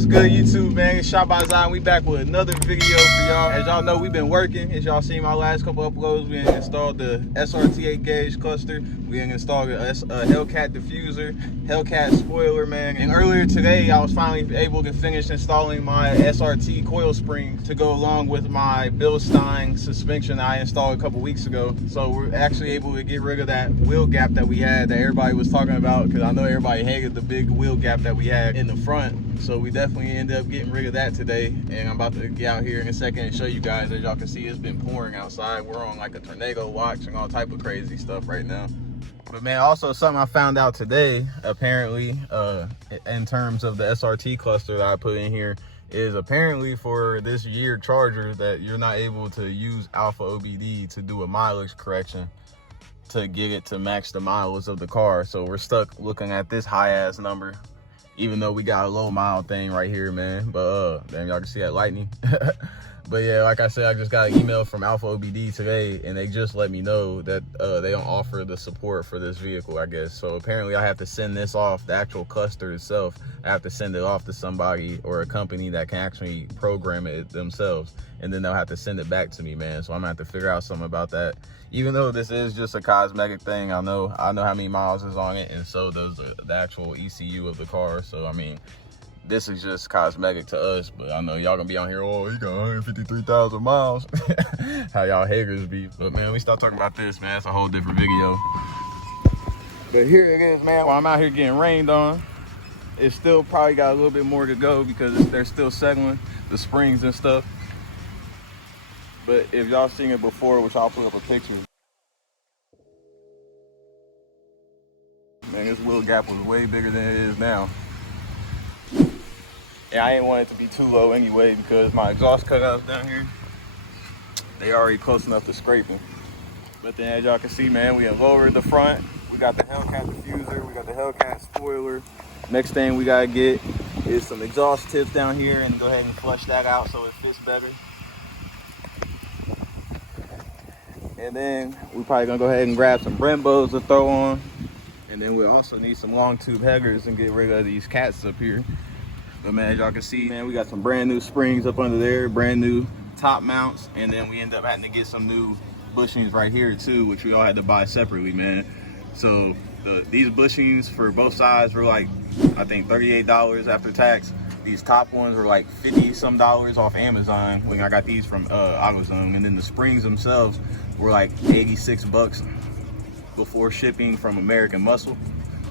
What's good, YouTube, man? It's Shot by Zion. We back with another video for y'all. As y'all know, we've been working. As y'all seen my last couple uploads, we installed the SRT 8 gauge cluster. We installed a Hellcat diffuser, Hellcat spoiler, man. And earlier today, I was finally able to finish installing my SRT coil spring to go along with my Bilstein suspension I installed a couple weeks ago. So we're actually able to get rid of that wheel gap that we had that everybody was talking about, because I know everybody hated the big wheel gap that we had in the front. So we definitely ended up getting rid of that today, and I'm about to get out here in a second and show you guys. As y'all can see, it's been pouring outside. We're on like a tornado watch and all type of crazy stuff right now. But man, also something I found out today, apparently, in terms of the SRT cluster that I put in here, is apparently for this year charger that you're not able to use alpha OBD to do a mileage correction to get it to match the mileage of the car. So we're stuck looking at this high ass number, even though we got a low mile thing right here, man. But damn, y'all can see that lightning. But yeah, like I said, I just got an email from Alpha OBD today, and they just let me know that they don't offer the support for this vehicle, I guess. So apparently I have to send this off, the actual cluster itself. I have to send it off to somebody or a company that can actually program it themselves, and then they'll have to send it back to me, man. So I'm gonna have to figure out something about that. Even though this is just a cosmetic thing, I know how many miles is on it, and so does the actual ECU of the car. So I mean, this is just cosmetic to us, but I know y'all gonna be on here, oh, you got 153,000 miles. How y'all haters be. But man, we start talking about this, man. It's a whole different video. But here it is, man. While I'm out here getting rained on, it's still probably got a little bit more to go because they're still settling the springs and stuff. But if y'all seen it before, which I'll put up a picture, man, this wheel gap was way bigger than it is now. Yeah, I ain't want it to be too low anyway because my exhaust cutouts down here, they already close enough to scraping. But then as y'all can see, man, we have lowered the front. We got the Hellcat diffuser, we got the Hellcat spoiler. Next thing we gotta get is some exhaust tips down here and go ahead and flush that out so it fits better. And then we probably gonna go ahead and grab some Brembos to throw on. And then we also need some long tube headers and get rid of these cats up here. But man, as y'all can see, man, we got some brand new springs up under there, brand new top mounts. And then we end up having to get some new bushings right here too, which we all had to buy separately, man. So these bushings for both sides were like, I think $38 after tax. These top ones were like 50 some dollars off Amazon when I got these from AutoZone. And then the springs themselves were like 86 bucks before shipping from American Muscle.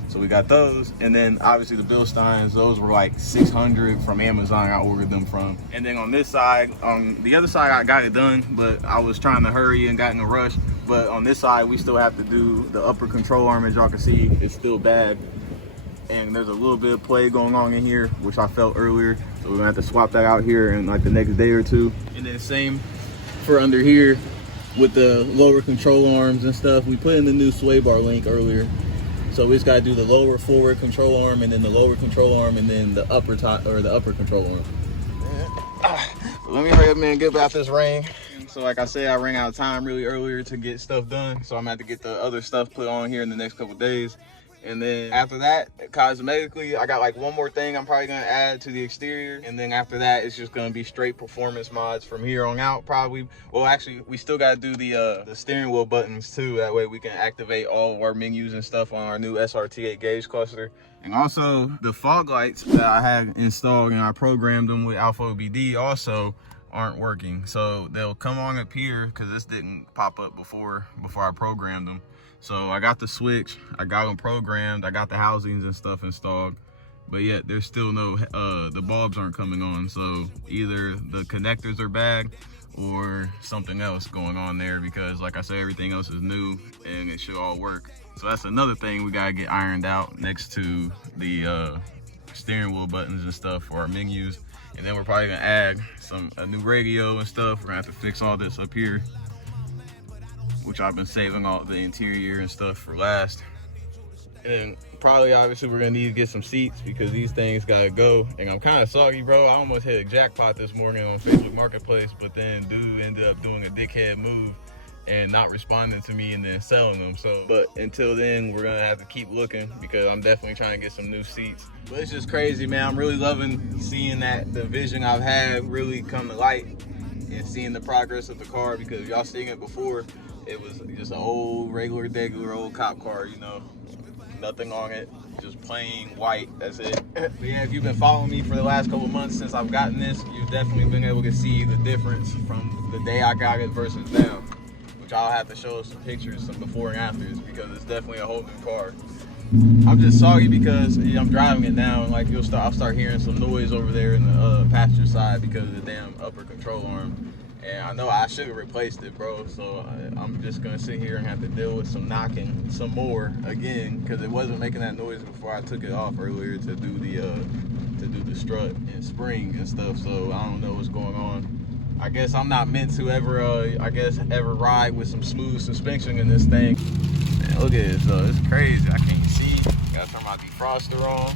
So we got those. And then obviously the Bilsteins, those were like 600 from Amazon I ordered them from. And then on this side, on the other side I got it done, but I was trying to hurry and got in a rush. But on this side we still have to do the upper control arm. As y'all can see, it's still bad. And there's a little bit of play going on in here, which I felt earlier. So we're gonna have to swap that out here in like the next day or two. And then same for under here with the lower control arms and stuff. We put in the new sway bar link earlier. So we just gotta do the lower forward control arm and then the lower control arm and then the upper top or the upper control arm. Let me hurry up, man, get about this rain. So like I said, I ran out of time really earlier to get stuff done. So I'm gonna have to get the other stuff put on here in the next couple days. And then after that, cosmetically, I got like one more thing I'm probably gonna add to the exterior. And then after that, it's just gonna be straight performance mods from here on out, probably. Well, actually, we still gotta do the steering wheel buttons too. That way we can activate all of our menus and stuff on our new SRT 8 gauge cluster. And also the fog lights that I had installed and I programmed them with Alpha OBD also aren't working. So they'll come on up here because this didn't pop up before I programmed them. So I got the switch, I got them programmed, I got the housings and stuff installed, but yet there's still no, the bulbs aren't coming on. So either the connectors are bad or something else going on there, because like I said, everything else is new and it should all work. So that's another thing we gotta get ironed out next to the steering wheel buttons and stuff for our menus. And then we're probably gonna add a new radio and stuff. We're gonna have to fix all this up here, which I've been saving all the interior and stuff for last. And probably obviously we're gonna need to get some seats because these things gotta go. And I'm kind of soggy, bro. I almost hit a jackpot this morning on Facebook Marketplace, but then dude ended up doing a dickhead move and not responding to me and then selling them. So, but until then, we're gonna have to keep looking because I'm definitely trying to get some new seats. But it's just crazy, man. I'm really loving seeing that the vision I've had really come to light and seeing the progress of the car, because y'all seen it before. It was just an old regular old cop car, you know, nothing on it, just plain white, that's it. But yeah, if you've been following me for the last couple months since I've gotten this, you've definitely been able to see the difference from the day I got it versus now, which I'll have to show some pictures, some before and afters, because it's definitely a whole new car. I'm just soggy because I'm driving it now, and like I'll start hearing some noise over there in the passenger side because of the damn upper control arm. And I know I should have replaced it, bro. So I'm just gonna sit here and have to deal with some knocking some more again, because it wasn't making that noise before I took it off earlier to do the strut and spring and stuff. So I don't know what's going on. I guess I'm not meant to ever ever ride with some smooth suspension in this thing. Man, look at this though, it's crazy. I can't see. Gotta turn my defroster on.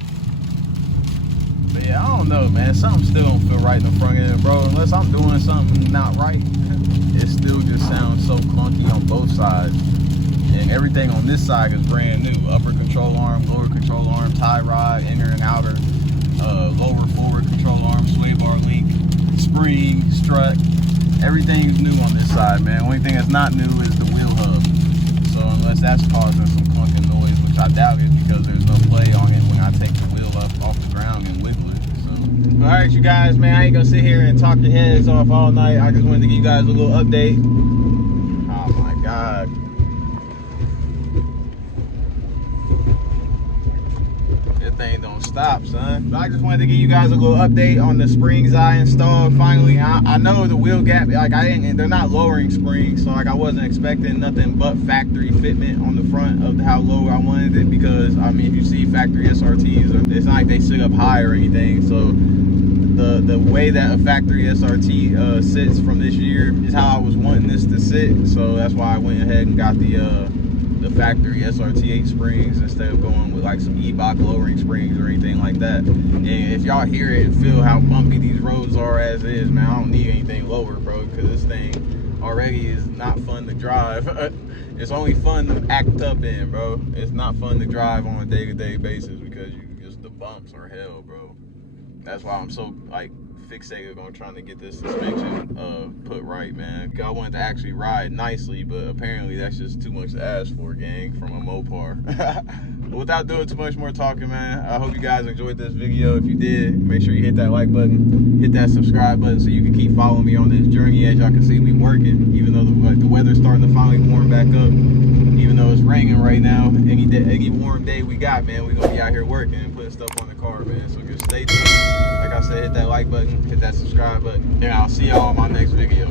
But yeah, I don't know, man. Something still don't feel right in the front end, bro. Unless I'm doing something not right, it still just sounds so clunky on both sides. And everything on this side is brand new. Upper control arm, lower control arm, tie rod, inner and outer, lower forward control arm, sway bar link, spring, strut. Everything is new on this side, man. Only thing that's not new is the wheel hub. So unless that's causing some clunking noise, which I doubt it, because there's no play on it when I take the wheel up off the ground and wiggle it. So, all right, you guys, man, I ain't gonna sit here and talk your heads off all night. I just wanted to give you guys a little update. Oh my God. This thing don't stop, son. So I just wanted to give you guys a little update on the springs I installed finally. I know the wheel gap, like they're not lowering springs, so like I wasn't expecting nothing but factory fitment on the front of how low I wanted it, because I mean, if you see factory SRTs, it's not like they sit up high or anything. So the way that a factory SRT sits from this year is how I was wanting this to sit. So that's why I went ahead and got the factory SRT8 springs instead of going with like some E-Bach lowering springs or anything like that. And if y'all hear it and feel how bumpy these roads are as is, man, I don't need anything lower, bro, because this thing already is not fun to drive. It's only fun to act up in, bro. It's not fun to drive on a day-to-day basis because the bumps are hell, bro. That's why I'm so like fixated on trying to get this suspension put right, man. I wanted to actually ride nicely, but apparently that's just too much to ask for, gang, from a Mopar. Without doing too much more talking, man, I hope you guys enjoyed this video. If you did, make sure you hit that like button, hit that subscribe button so you can keep following me on this journey. As y'all can see, we working, even though the weather's starting to finally warm back up. Even though it's raining right now, any warm day we got, man, we're gonna be out here working and putting stuff on the car, man. So just stay tuned. Like I said, hit that like button, hit that subscribe button, and I'll see y'all on my next video.